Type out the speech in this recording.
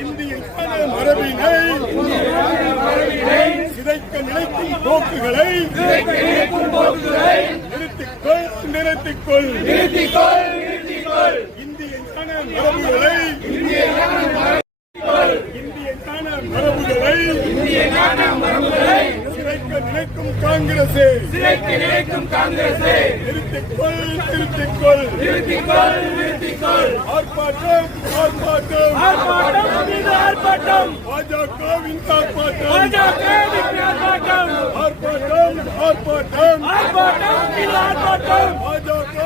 இந்திய மரபினை சிதைக்க நினைக்கும் போக்குகளை நிறுத்திக்கொள். இந்திய மரபுகளை சிதைக்க நினைக்கும் காங்கிரசே நிறுத்திக்கொள். ஆர்ப்பாட்டம் பாஜகவின் ஆர்ப்பாட்டம் பாஜக